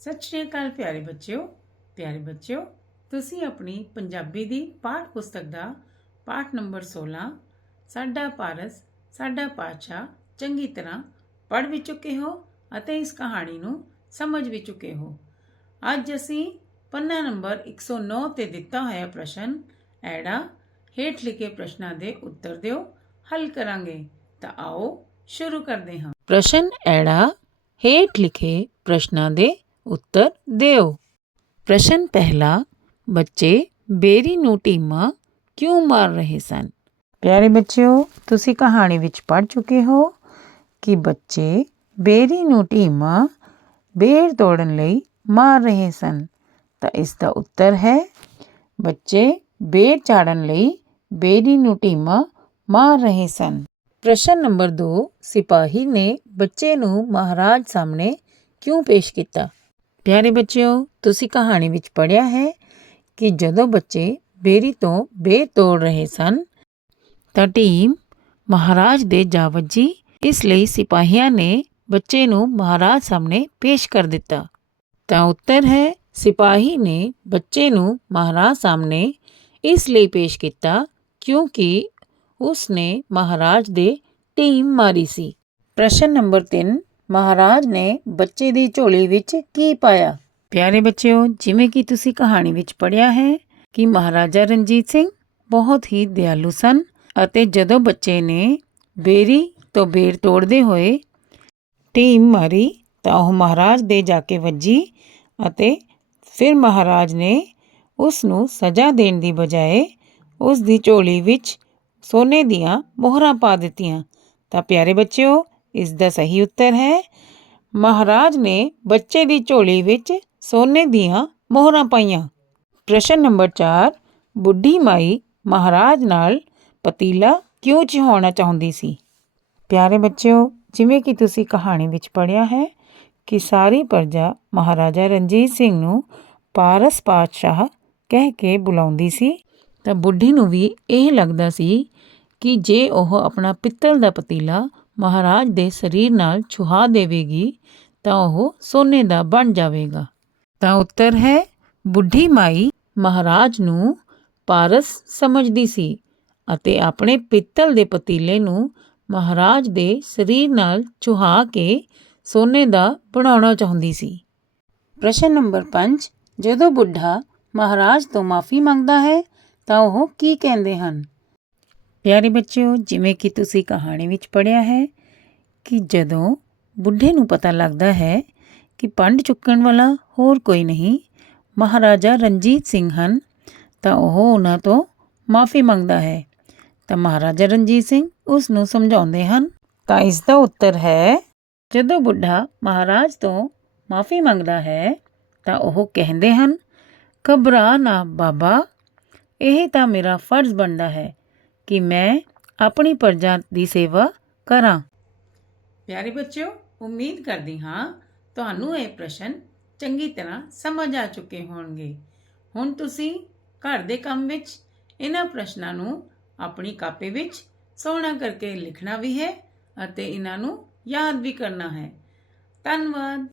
ਸਤਿ ਸ਼੍ਰੀ ਅਕਾਲ ਪਿਆਰੇ ਬੱਚਿਓ ਪਿਆਰੇ ਬੱਚਿਓ। ਤੁਸੀਂ ਆਪਣੀ ਪੰਜਾਬੀ ਦੀ ਪਾਠ ਪੁਸਤਕ ਦਾ ਪਾਠ ਨੰਬਰ 16 ਸਾਡਾ ਪਾਰਸ, ਸਾਡਾ ਪਾਸ਼ਾ ਚੰਗੀ ਤਰ੍ਹਾਂ ਪੜ੍ਹ ਵੀ ਚੁੱਕੇ ਹੋ ਅਤੇ ਇਸ ਕਹਾਣੀ ਨੂੰ ਸਮਝ ਵੀ ਚੁੱਕੇ ਹੋ। ਅੱਜ ਅਸੀਂ ਪੰਨਾ ਨੰਬਰ 109 ਤੇ ਦਿੱਤਾ ਹੋਇਆ ਪ੍ਰਸ਼ਨ, ਐੜਾ ਹੇਠ ਲਿਖੇ ਪ੍ਰਸ਼ਨਾਂ ਦੇ ਉੱਤਰ ਦਿਓ। ਹੱਲ ਕਰਾਂਗੇ, ਤਾਂ ਆਓ ਸ਼ੁਰੂ ਕਰਦੇ ਹਾਂ। ਪ੍ਰਸ਼ਨ ਐੜਾ ਹੇਠ ਲਿਖੇ ਪ੍ਰਸ਼ਨਾਂ ਦੇ ਉੱਤਰ ਦਿਓ। ਪ੍ਰਸ਼ਨ ਪਹਿਲਾ, ਬੱਚੇ ਬੇਰੀ ਨੂੰ ਟੀਮਾ ਕਿਉਂ ਮਾਰ ਰਹੇ ਸਨ? ਪਿਆਰੇ ਬੱਚਿਓ, ਤੁਸੀਂ ਕਹਾਣੀ ਵਿੱਚ ਪੜ੍ਹ ਚੁੱਕੇ ਹੋ ਕਿ ਬੱਚੇ ਬੇਰੀ ਨੂੰ ਟੀਮਾ ਬੇਰ ਤੋੜਨ ਲਈ ਮਾਰ ਰਹੇ ਸਨ। ਤਾਂ ਇਸ ਦਾ ਉੱਤਰ ਹੈ, ਬੱਚੇ ਬੇਰ ਚਾੜਨ ਲਈ ਬੇਰੀ ਨੂੰ ਟੀਮਾ ਮਾਰ ਰਹੇ ਸਨ। ਪ੍ਰਸ਼ਨ ਨੰਬਰ 2 ਸਿਪਾਹੀ ਨੇ ਬੱਚੇ ਨੂੰ ਮਹਾਰਾਜ ਸਾਹਮਣੇ ਕਿਉਂ ਪੇਸ਼ ਕੀਤਾ? ਪਿਆਰੇ ਬੱਚਿਓ, ਤੁਸੀਂ ਕਹਾਣੀ ਵਿੱਚ ਪੜ੍ਹਿਆ ਹੈ ਕਿ ਜਦੋਂ ਬੱਚੇ ਬੇਰੀ ਤੋਂ ਬੇ ਤੋੜ ਰਹੇ ਸਨ, ਤਾਂ ਟੀਮ ਮਹਾਰਾਜ ਦੇ ਜਾ ਵੱਜੀ ਇਸ ਲਈ ਸਿਪਾਹੀਆਂ ਨੇ ਬੱਚੇ ਨੂੰ ਮਹਾਰਾਜ ਸਾਹਮਣੇ ਪੇਸ਼ ਕਰ ਦਿੱਤਾ। ਤਾਂ ਉੱਤਰ ਹੈ, ਸਿਪਾਹੀ ਨੇ ਬੱਚੇ ਨੂੰ ਮਹਾਰਾਜ ਸਾਹਮਣੇ ਇਸ ਲਈ ਪੇਸ਼ ਕੀਤਾ ਕਿਉਂਕਿ ਉਸ ਨੇ ਮਹਾਰਾਜ ਦੇ ਟੀਮ ਮਾਰੀ ਸੀ। ਪ੍ਰਸ਼ਨ ਨੰਬਰ 3 ਮਹਾਰਾਜ ਨੇ ਬੱਚੇ ਦੀ ਝੋਲੀ ਵਿੱਚ ਕੀ ਪਾਇਆ? ਪਿਆਰੇ ਬੱਚਿਓ, ਜਿਵੇਂ ਕਿ ਤੁਸੀਂ ਕਹਾਣੀ ਵਿੱਚ ਪੜ੍ਹਿਆ ਹੈ ਕਿ ਮਹਾਰਾਜਾ ਰਣਜੀਤ ਸਿੰਘ ਬਹੁਤ ਹੀ ਦਿਆਲੂ ਸਨ ਅਤੇ ਜਦੋਂ ਬੱਚੇ ਨੇ ਬੇਰੀ ਤੋਂ ਬੇਰ ਤੋੜਦੇ ਹੋਏ ਟੀਮ ਮਾਰੀ ਤਾਂ ਉਹ ਮਹਾਰਾਜ ਦੇ ਜਾ ਕੇ ਵੱਜੀ ਅਤੇ ਫਿਰ ਮਹਾਰਾਜ ਨੇ ਉਸ ਨੂੰ ਸਜ਼ਾ ਦੇਣ ਦੀ ਬਜਾਏ ਉਸ ਦੀ ਝੋਲੀ ਵਿੱਚ ਸੋਨੇ ਦੀਆਂ ਮੋਹਰਾਂ ਪਾ ਦਿੱਤੀਆਂ। ਤਾਂ ਪਿਆਰੇ ਬੱਚਿਓ ਇਸ ਦਾ ਸਹੀ ਉੱਤਰ ਹੈ। ਮਹਾਰਾਜ ਨੇ ਬੱਚੇ ਦੀ ਝੋਲੀ ਵਿੱਚ ਸੋਨੇ ਦੀਆਂ ਮੋਹਰਾਂ ਪਾਈਆਂ। ਪ੍ਰਸ਼ਨ ਨੰਬਰ 4 ਬੁੱਢੀ ਮਾਈ ਮਹਾਰਾਜ ਨਾਲ ਪਤੀਲਾ ਕਿਉਂ ਚਿਹਾਉਣਾ ਚਾਹੁੰਦੀ ਸੀ? ਪਿਆਰੇ ਬੱਚਿਓ, ਜਿਵੇਂ ਕਿ ਤੁਸੀਂ ਕਹਾਣੀ ਵਿੱਚ ਪੜ੍ਹਿਆ ਹੈ ਕਿ ਸਾਰੀ ਪ੍ਰਜਾ ਮਹਾਰਾਜਾ ਰਣਜੀਤ ਸਿੰਘ ਨੂੰ ਪਾਰਸ ਪਾਤਸ਼ਾਹ ਕਹਿ ਕੇ ਬੁਲਾਉਂਦੀ ਸੀ, ਤਾਂ ਬੁੱਢੀ ਨੂੰ ਵੀ ਇਹ ਲੱਗਦਾ ਸੀ ਕਿ ਜੇ ਉਹ ਆਪਣਾ ਪਿੱਤਲ ਦਾ ਪਤੀਲਾ ਮਹਾਰਾਜ ਦੇ ਸਰੀਰ ਨਾਲ ਛੁਹਾ ਦੇਵੇਗੀ, ਤਾਂ ਉਹ ਸੋਨੇ ਦਾ ਬਣ ਜਾਵੇਗਾ। ਤਾਂ ਉੱਤਰ ਹੈ, ਬੁੱਢੀ ਮਾਈ ਮਹਾਰਾਜ ਨੂੰ ਪਾਰਸ ਸਮਝਦੀ ਸੀ ਅਤੇ ਆਪਣੇ ਪਿੱਤਲ ਦੇ ਪਤੀਲੇ ਨੂੰ ਮਹਾਰਾਜ ਦੇ ਸਰੀਰ ਨਾਲ ਛੁਹਾ ਕੇ ਸੋਨੇ ਦਾ ਬਣਾਉਣਾ ਚਾਹੁੰਦੀ ਸੀ। ਪ੍ਰਸ਼ਨ ਨੰਬਰ 5 ਜਦੋਂ ਬੁੱਢਾ ਮਹਾਰਾਜ ਤੋਂ ਮਾਫੀ ਮੰਗਦਾ ਹੈ, ਤਾਂ ਉਹ ਕੀ ਕਹਿੰਦੇ ਹਨ? ਪਿਆਰੇ ਬੱਚਿਓ, ਜਿਵੇਂ ਕਿ ਤੁਸੀਂ ਕਹਾਣੀ ਵਿੱਚ ਪੜ੍ਹਿਆ ਹੈ ਕਿ ਜਦੋਂ ਬੁੱਢੇ ਨੂੰ ਪਤਾ ਲੱਗਦਾ ਹੈ ਕਿ ਪੰਡ ਚੁੱਕਣ ਵਾਲਾ ਹੋਰ ਕੋਈ ਨਹੀਂ, ਮਹਾਰਾਜਾ ਰਣਜੀਤ ਸਿੰਘ ਹਨ, ਤਾਂ ਉਹ ਉਹਨਾਂ ਤੋਂ ਮਾਫੀ ਮੰਗਦਾ ਹੈ। ਤਾਂ ਮਹਾਰਾਜਾ ਰਣਜੀਤ ਸਿੰਘ ਉਸ ਨੂੰ ਸਮਝਾਉਂਦੇ ਹਨ, ਤਾਂ ਇਸ ਦਾ ਉੱਤਰ ਹੈ, ਜਦੋਂ ਬੁੱਢਾ ਮਹਾਰਾਜ ਤੋਂ ਮਾਫੀ ਮੰਗਦਾ ਹੈ, ਤਾਂ ਉਹ ਕਹਿੰਦੇ ਹਨ, ਘਬਰਾ ਨਾ ਬਾਬਾ, ਇਹ ਤਾਂ ਮੇਰਾ ਫਰਜ਼ ਬਣਦਾ ਹੈ। ਕਿ ਮੈਂ ਆਪਣੀ ਪ੍ਰਜਾ ਦੀ ਸੇਵਾ ਕਰਾਂ। ਪਿਆਰੇ ਬੱਚਿਓ, ਉਮੀਦ ਕਰਦੀ ਹਾਂ ਤੁਹਾਨੂੰ ਇਹ ਪ੍ਰਸ਼ਨ ਚੰਗੀ ਤਰ੍ਹਾਂ ਸਮਝ ਆ ਚੁੱਕੇ ਹੋਣਗੇ। ਹੁਣ ਤੁਸੀਂ ਘਰ ਦੇ ਕੰਮ ਵਿੱਚ, ਇਹਨਾਂ ਪ੍ਰਸ਼ਨਾਂ ਨੂੰ ਆਪਣੀ ਕਾਪੀ ਵਿੱਚ ਸੋਹਣਾ ਕਰਕੇ ਲਿਖਣਾ ਵੀ ਹੈ ਅਤੇ ਇਹਨਾਂ ਨੂੰ ਯਾਦ ਵੀ ਕਰਨਾ ਹੈ। ਧੰਨਵਾਦ।